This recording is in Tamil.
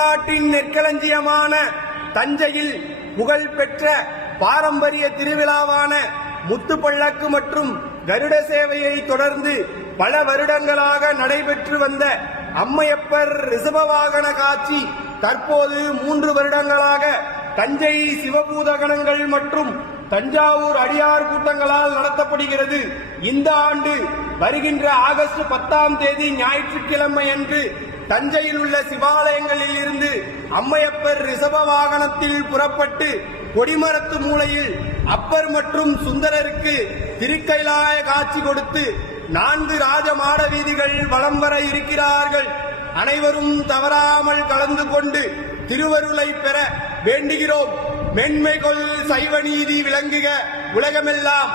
திருநாட்டின் நெற்களஞ்சியமான தஞ்சையில் புகழ்பெற்ற பாரம்பரிய திருவிழாவான முத்துப்பள்ளக்கு மற்றும் கருட சேவையை தொடர்ந்து பல வருடங்களாக நடைபெற்று வந்த அம்மையப்பர் ரிஷபவாகன காட்சி தற்போது 3 வருடங்களாக தஞ்சை சிவபூதகணங்கள் மற்றும் தஞ்சாவூர் அடியார் கூட்டங்களால் நடத்தப்படுகிறது. இந்த ஆண்டு வருகின்ற ஆகஸ்ட் 10ஆம் தேதி ஞாயிற்றுக்கிழமை அன்று தஞ்சையில் உள்ள சிவாலயங்களில் இருந்து அம்மையப்பர் ரிஷப வாகனத்தில் புறப்பட்டு கொடிமரத்து மூலையில் அப்பர் மற்றும் சுந்தரருக்கு திருக்கைலாய காட்சி கொடுத்து 4 ராஜ மாட வீதிகள் வலம் வர இருக்கிறார்கள். அனைவரும் தவறாமல் கலந்து கொண்டு திருவருளை பெற வேண்டுகிறோம். மென்மைகொள் சைவ நீதி விளங்குக உலகமெல்லாம்.